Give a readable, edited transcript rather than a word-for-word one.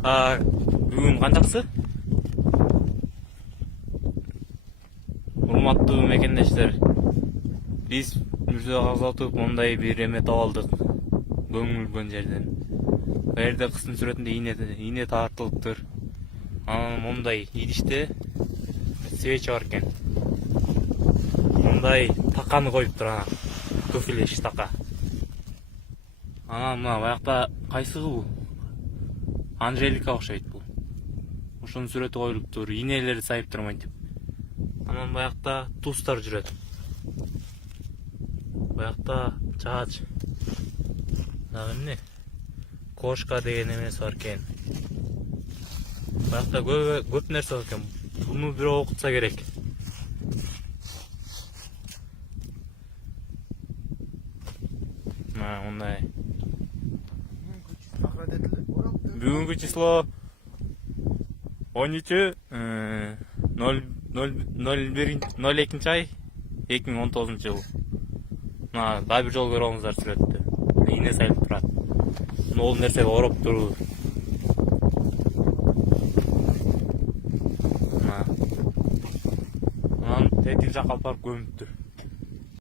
Бүгүн канчаксы? Урматтуу мекендештер, биз Мирза Казатов мондай бир эме таап алдык. Көмүлгөн жерден. Бул жерде кыздын сүрөтүндө ийне тартылыптыр. Анан мондай идиште свеча бар экен. Мондай таканы коюптур ана. Туфелеш така. Анан мына баякта кайсы бул? Анжелика окшойт бул. Ошонун сүрөтү коюлуптур, ийнелери сайыптыр мынтип. Анан баякта тустар жүрөт. Баякта чаач. Дагы эмне? Кошка деген эмеси бар экен. Баякта көп нерсе бар экен. Буну бирөө окутса керек. Мындай. Бүгүнкү число 13 02 2019 жыл. Дагы бир жолу көрүп алыңыздар сүрөттү. Ийне сайылып турат. Могул нерсеге ороп туруу. Анан тетиги жакка алып барып көмүптүр.